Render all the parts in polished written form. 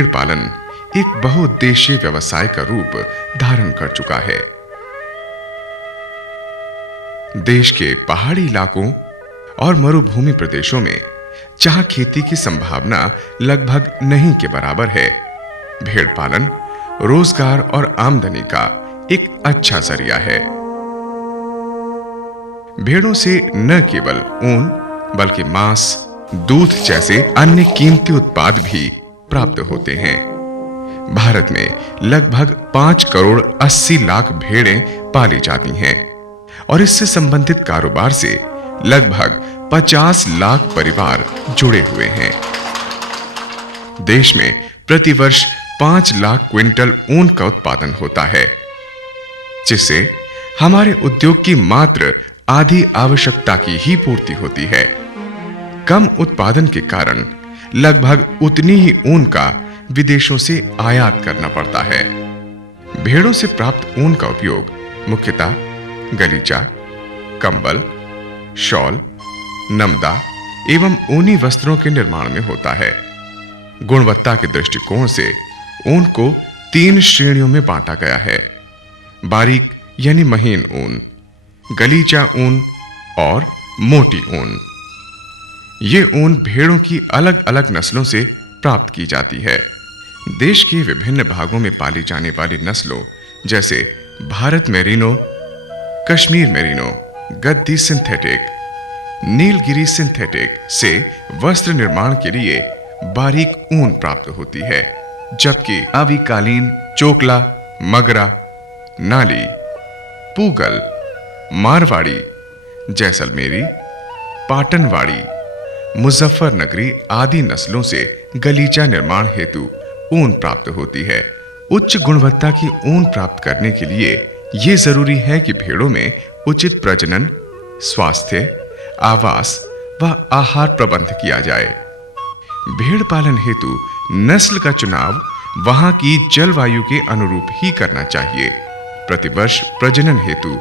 भेड़ पालन एक बहुउद्देशीय व्यवसाय का रूप धारण कर चुका है। देश के पहाड़ी इलाकों और मरुभूमि प्रदेशों में जहां खेती की संभावना लगभग नहीं के बराबर है, भेड़ पालन रोजगार और आमदनी का एक अच्छा जरिया है। भेड़ों से न केवल ऊन बल्कि मांस, दूध जैसे अन्य कीमती उत्पाद भी प्राप्त होते हैं। भारत में लगभग 5 करोड़ 80 लाख भेड़ें पाली जाती हैं और इससे संबंधित कारोबार से लगभग 50 लाख परिवार जुड़े हुए हैं। देश में प्रतिवर्ष 5 लाख क्विंटल ऊन का उत्पादन होता है, जिससे हमारे उद्योग की मात्र आधी आवश्यकता की ही पूर्ति होती है। कम उत्पादन के कारण लगभग उतनी ही ऊन का विदेशों से आयात करना पड़ता है। भेड़ों से प्राप्त ऊन का उपयोग मुख्यतः गलीचा, कंबल, शॉल, नमदा एवं ऊनी वस्त्रों के निर्माण में होता है। गुणवत्ता के दृष्टिकोण से ऊन को 3 श्रेणियों में बांटा गया है: बारीक यानी महीन ऊन, गलीचा ऊन और मोटी ऊन। ये ऊन भेड़ों की अलग-अलग नस्लों से प्राप्त की जाती है। देश के विभिन्न भागों में पाली जाने वाली नस्लों जैसे भारत मेरिनो, कश्मीर मेरिनो, गद्दी सिंथेटिक, नीलगिरी सिंथेटिक से वस्त्र निर्माण के लिए बारीक ऊन प्राप्त होती है, जबकि आविकालीन, चोकला, मगरा, नाली, पूगल, मारवाड़ी, जैसलमेरी, पाटनवाड़ी, मुजफ्फरनगरी आदि नस्लों से गलीचा निर्माण हेतु ऊन प्राप्त होती है। उच्च गुणवत्ता की ऊन प्राप्त करने के लिए यह जरूरी है कि भेड़ों में उचित प्रजनन, स्वास्थ्य, आवास व आहार प्रबंध किया जाए। भेड़ पालन हेतु नस्ल का चुनाव वहां की जलवायु के अनुरूप ही करना चाहिए। प्रतिवर्ष प्रजनन हेतु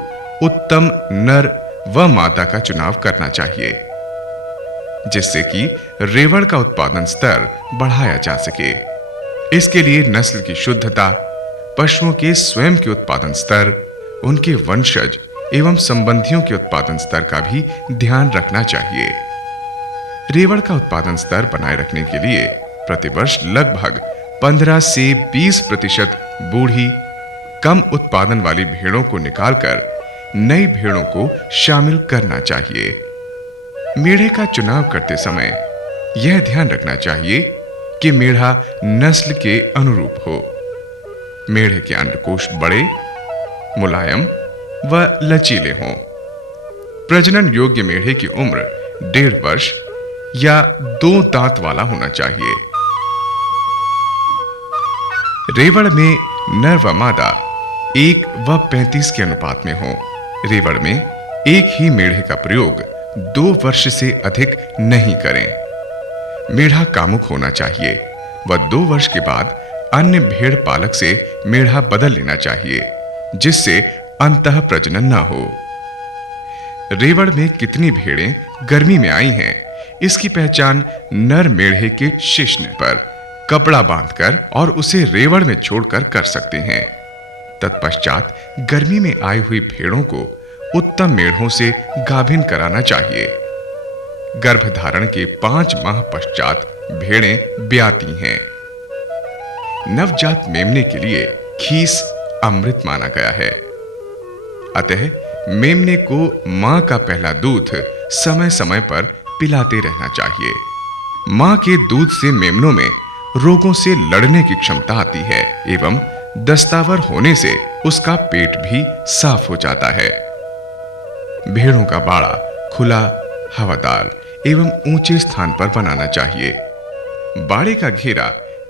उत्तम नर व मादा का चुनाव करना चाहिए, जिससे कि रेवड़ का उत्पादन स्तर बढ़ाया जा सके। इसके लिए नस्ल की शुद्धता, पशुओं के स्वयं के उत्पादन स्तर, उनके वंशज एवं संबंधियों के उत्पादन स्तर का भी ध्यान रखना चाहिए। रेवड़ का उत्पादन स्तर बनाए रखने के लिए प्रतिवर्ष लगभग 15 से 20% बूढ़ी, कम उत्पादन वाली भेड़ों को निकालकर नई भेड़ों को शामिल करना चाहिए। मेढ़े का चुनाव करते समय यह ध्यान रखना चाहिए कि मेढ़ा नस्ल के अनुरूप हो। मेढ़े के अंडकोश बड़े, मुलायम व लचीले हों। प्रजनन योग्य मेढ़े की उम्र 1.5 वर्ष या 2 दांत वाला होना चाहिए। रेवड़ में नर व मादा 1 व 35 के अनुपात में हो। रेवड़ में एक ही मेढ़े का प्रयोग 2 वर्ष से अधिक नहीं करें। मेढ़ा कामुक होना चाहिए व 2 वर्ष के बाद अन्य भेड़ पालक से मेढ़ा बदल लेना चाहिए, जिससे अंतः प्रजनन न हो। रेवड़ में कितनी भेड़ें गर्मी में आई हैं, इसकी पहचान नर मेढ़े के शिश्न पर कपड़ा बांधकर और उसे रेवड़ में छोड़कर कर सकते हैं। तत्पश्चात गर्मी में आई हुई भेड़ों को उत्तम मेढ़ों से गाभिन कराना चाहिए। गर्भधारण के 5 माह पश्चात भेड़ें ब्याती हैं। नवजात मेमने के लिए खीस अमृत माना गया है, अतः मेमने को मां का पहला दूध समय समय पर पिलाते रहना चाहिए। मां के दूध से मेमनों में रोगों से लड़ने की क्षमता आती है एवं दस्तावर होने से उसका पेट भी साफ हो जाता है। भेड़ों का बाड़ा खुला, हवादार एवं ऊंचे स्थान पर बनाना चाहिए। बाड़े का घेरा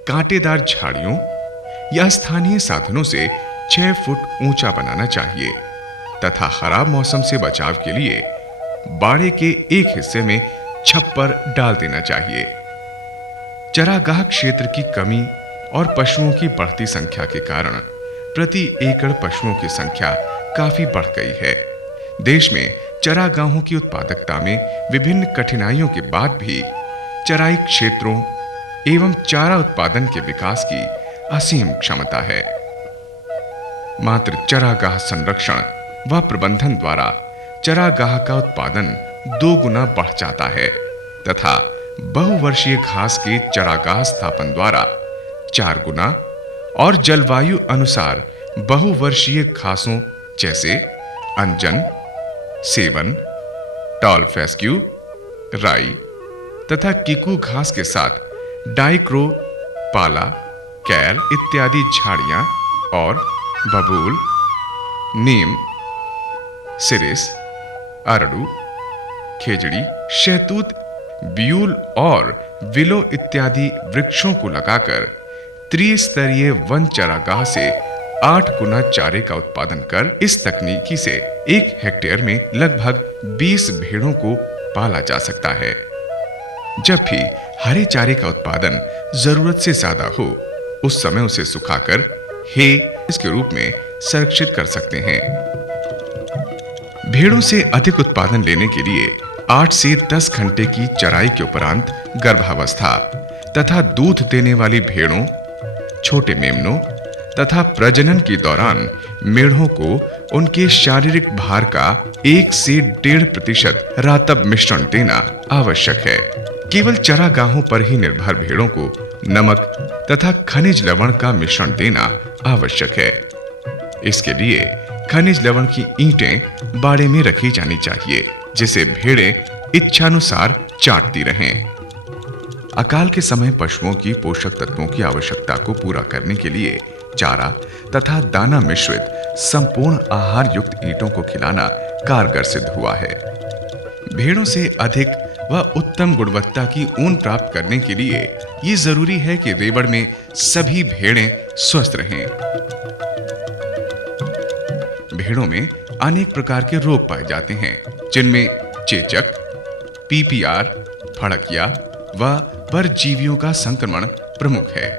कांटेदार झाड़ियों या स्थानीय साधनों से 6 फुट ऊंचा बनाना चाहिए तथा खराब मौसम से बचाव के लिए बाड़े के एक हिस्से में छप्पर डाल देना चाहिए। चरागाह क्षेत्र की कमी और पशुओं की बढ़ती संख्या के कारण प्रति एकड़ पशुओं की संख्या काफी बढ़ गई है। देश में चरागाहों की उत्पादकता में विभिन्न कठिनाइयों के बाद भी चराई क्षेत्रों, एवं चारा उत्पादन के विकास की असीम क्षमता है। मात्र चरागाह संरक्षण व प्रबंधन द्वारा चरागाह का उत्पादन 2 गुना बढ़ जाता है तथा बहुवर्षीय घास के चरागाह स्थापन द्वारा 4 गुना और जलवायु अनुसार बहुवर्षीय घासों जैसे अंजन, सेवन, टॉल फेस्क्यू, राई तथा किकू घास के साथ डाइक्रो, पाला, कैर इत्यादि झाड़ियां और बबूल, नीम, सिरिस, अरडू, खेजड़ी, शहतूत, ब्यूल और विलो इत्यादि वृक्षों को लगाकर त्रिस्तरीय वन चारागाह से 8 गुना चारे का उत्पादन कर इस तकनीकी से 1 हेक्टेयर में लगभग 20 भेड़ों को पाला जा सकता है। जब भी हरे चारे का उत्पादन जरूरत से ज्यादा हो, उस समय उसे सुखाकर हे इसके रूप में संरक्षित कर सकते हैं। भेड़ों से अधिक उत्पादन लेने के लिए 8 से 10 घंटे की चराई के उपरांत गर्भावस्था तथा दूध देने वाली भेड़ों, छोटे मेमनों तथा प्रजनन के दौरान मेढ़ों को उनके शारीरिक भार का 1 से 1.5% रातब मिश्रण देना आवश्यक है। केवल चरागाहों पर ही निर्भर भेड़ों को नमक तथा खनिज लवण का मिश्रण देना आवश्यक है। इसके लिए खनिज लवण की ईंटें बाड़े में रखी जानी चाहिए, जिसे भेड़ें इच्छानुसार चाटती रहें। अकाल के समय पशुओं की पोषक तत्वों की आवश्यकता को पूरा करने के लिए चारा तथा दाना मिश्रित संपूर्ण आहार युक्त ईंटों को खिलाना कारगर सिद्ध हुआ है। भेड़ों से अधिक व उत्तम गुणवत्ता की ऊन प्राप्त करने के लिए ये जरूरी है कि रेवड़ में सभी भेड़ें स्वस्थ रहें। भेड़ों में अनेक प्रकार के रोग पाए जाते हैं, जिनमें चेचक, पीपीआर, फड़किया व परजीवियों का संक्रमण प्रमुख है।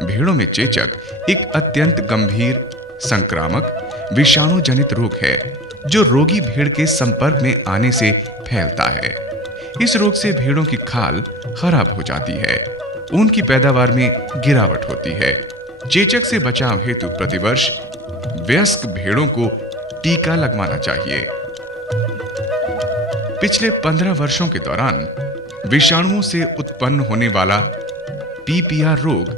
भेड़ों में चेचक एक अत्यंत गंभीर संक्रामक विषाणु जनित रोग है, जो रोगी भेड़ के संपर्क में आने से फैलता है। इस रोग से भेड़ों की खाल खराब हो जाती है, उनकी पैदावार में गिरावट होती है। चेचक से बचाव हेतु प्रतिवर्ष वयस्क भेड़ों को टीका लगवाना चाहिए। पिछले 15 वर्षों के दौरान विषाणुओं से उत्पन्न होने वाला पीपीआर रोग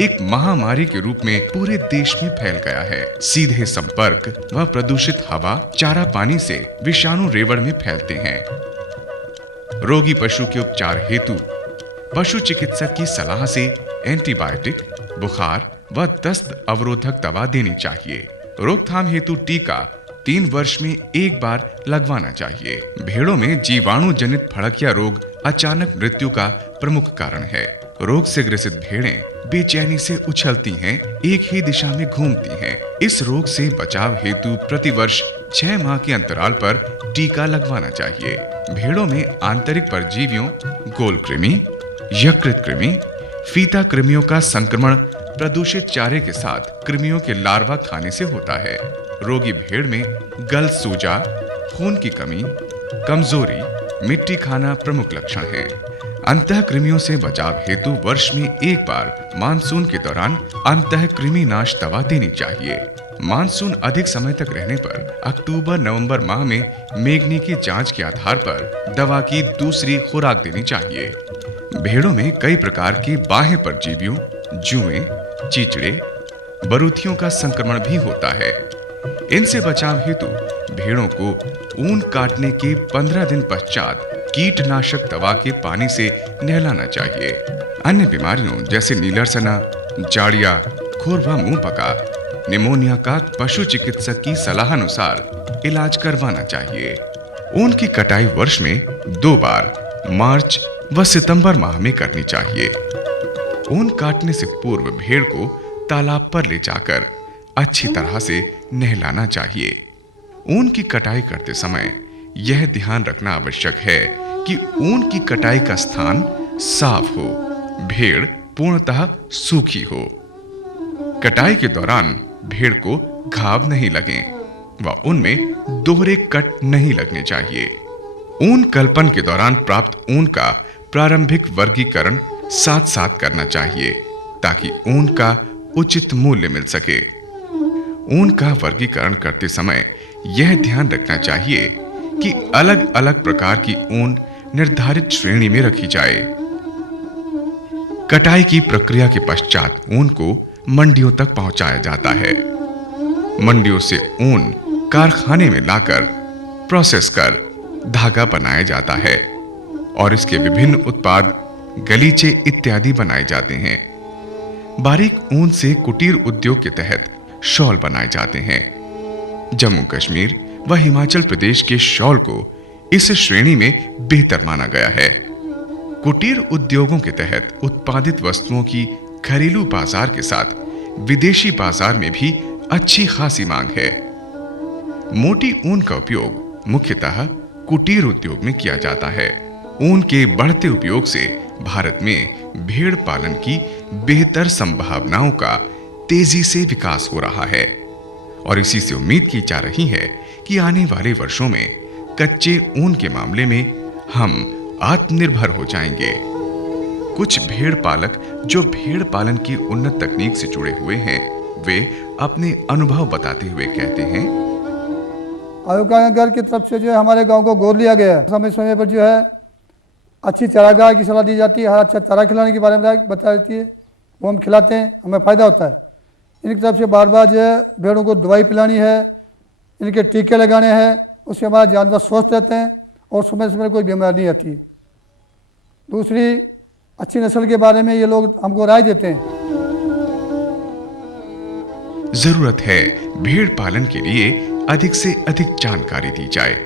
एक महामारी के रूप में पूरे देश में फैल गया है। सीधे संपर्क व प्रदूषित हवा, चारा पानी से विषाणु रेवड़ में फैलते हैं। रोगी पशु के उपचार हेतु पशु चिकित्सक की सलाह से एंटीबायोटिक, बुखार व दस्त अवरोधक दवा देनी चाहिए। रोकथाम हेतु टीका 3 वर्ष में 1 बार लगवाना चाहिए। भेड़ों में जीवाणु जनित फड़किया रोग अचानक मृत्यु का प्रमुख कारण है। रोग से ग्रसित भेड़ें बेचैनी से उछलती हैं, एक ही दिशा में घूमती हैं। इस रोग से बचाव हेतु प्रतिवर्ष 6 माह के अंतराल पर टीका लगवाना चाहिए। भेड़ों में आंतरिक परजीवियों, गोल कृमि, यकृत कृमि, फीता कृमियों का संक्रमण प्रदूषित चारे के साथ कृमियों के लार्वा खाने से होता है। रोगी भेड़ में गल सूजा, खून की कमी, कमजोरी, मिट्टी खाना प्रमुख लक्षण है। अंतः कृमियों से बचाव हेतु वर्ष में 1 बार मानसून के दौरान अंतः कृमि नाश दवा देनी चाहिए। मानसून अधिक समय तक रहने पर अक्टूबर-नवंबर माह में मेघनी की जांच के आधार पर दवा की दूसरी खुराक देनी चाहिए। भेड़ों में कई प्रकार के बाह्य परजीवियों, जुएं, चीचड़े, बरूथियों का संक्रमण भी होता है। इनसे बचाव हेतु भेड़ों को ऊन काटने के 15 दिन पश्चात कीटनाशक दवा के पानी से नहलाना चाहिए। अन्य बीमारियों जैसे नीलरसना, जाड़िया, खुर व मुंह पका, निमोनिया का पशु चिकित्सक की सलाह अनुसार इलाज करवाना चाहिए। ऊन की कटाई वर्ष में 2 बार मार्च व सितंबर माह में करनी चाहिए। ऊन काटने से पूर्व भेड़ को तालाब पर ले जाकर अच्छी तरह से नहलाना चाहिए। ऊन की कटाई करते समय यह ध्यान रखना आवश्यक है कि ऊन की कटाई का स्थान साफ हो, भेड़ पूर्णतः सूखी हो। कटाई के दौरान भेड़ को घाव नहीं लगें व उनमें दोहरे कट नहीं लगने चाहिए। ऊन कल्पन के दौरान प्राप्त ऊन का प्रारंभिक वर्गीकरण साथ-साथ करना चाहिए ताकि ऊन का उचित मूल्य मिल सके। ऊन का वर्गीकरण करते समय यह ध्यान रखना चाहिए कि अलग-अलग प्रकार की ऊन निर्धारित श्रेणी में रखी जाए। कटाई की प्रक्रिया के पश्चात ऊन को मंडियों तक पहुंचाया जाता है। मंडियों से ऊन कारखाने में लाकर प्रोसेस कर धागा बनाया जाता है और इसके विभिन्न उत्पाद गलीचे इत्यादि बनाए जाते हैं। बारीक ऊन से कुटीर उद्योग के तहत शॉल बनाए जाते हैं। जम्मू कश्मीर व हिमाचल प्रदेश के शॉल को इस श्रेणी में बेहतर माना गया है। कुटीर उद्योगों के तहत उत्पादित वस्तुओं की घरेलू बाजार के साथ विदेशी बाजार में भी अच्छी खासी मांग है। मोटी ऊन का उपयोग मुख्यतः कुटीर उद्योग में किया जाता है। ऊन के बढ़ते उपयोग से भारत में भेड़ पालन की बेहतर संभावनाओं का तेजी से विकास हो रहा है और इसी से उम्मीद की जा रही है कि आने वाले वर्षों में कच्चे ऊन के मामले में हम आत्मनिर्भर हो जाएंगे। कुछ भेड़ पालक जो भेड़ पालन की उन्नत तकनीक से जुड़े हुए हैं, वे अपने अनुभव बताते हुए कहते हैं, आयोजन की तरफ से जो है हमारे गांव को गोद लिया गया है। समय समय पर जो है अच्छी चारागाह की सलाह दी जाती है, हर अच्छा चारा खिलाने के बारे में बताई जाती है, वो हम खिलाते हैं, हमें फ़ायदा होता है। इनकी तरफ से बार बार जो है भेड़ों को दवाई पिलानी है, इनके टीके लगाने हैं, उससे हमारा जानवर स्वस्थ रहते हैं और समय समय कोई बीमारी नहीं आती है। दूसरी, अच्छी नस्ल के बारे में ये लोग हमको राय देते हैं। जरूरत है भेड़ पालन के लिए अधिक से अधिक जानकारी दी जाए,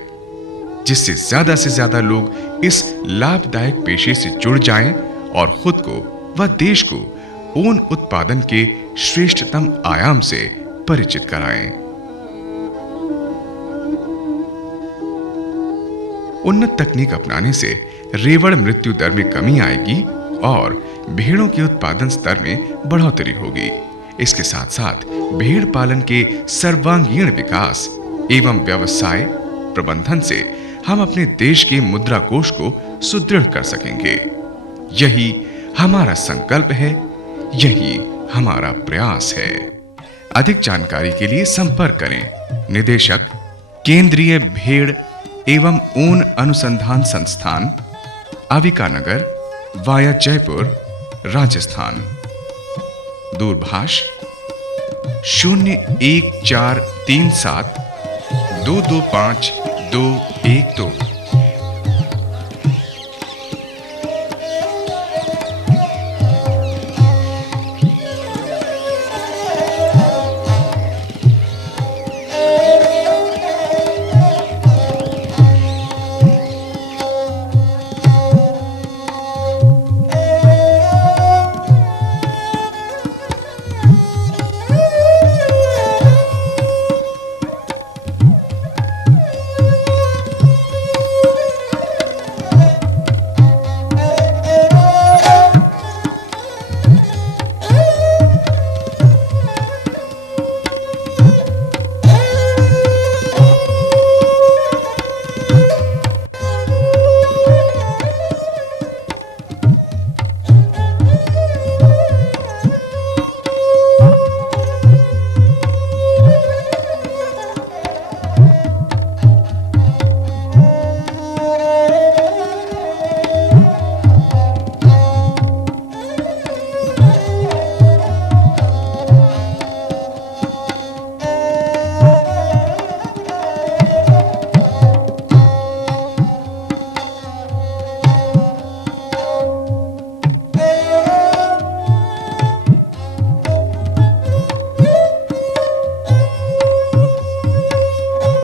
जिससे ज्यादा लोग इस लाभदायक पेशे से जुड़ जाएं और खुद को व देश को ऊन उत्पादन के श्रेष्ठतम आयाम से परिचित कराएं। उन्नत तकनीक अपनाने से रेवड़ मृत्यु दर में कमी आएगी और भेड़ों के उत्पादन स्तर में बढ़ोतरी होगी। इसके साथ साथ भेड़ पालन के सर्वांगीण विकास एवं व्यवसाय प्रबंधन से हम अपने देश के मुद्रा कोष को सुदृढ़ कर सकेंगे। यही हमारा संकल्प है, यही हमारा प्रयास है। अधिक जानकारी के लिए संपर्क करें निदेशक, केंद्रीय भेड़ एवं ऊन अनुसंधान संस्थान, अविका नगर, वाया जयपुर, राजस्थान। दूरभाष 01437 225 212।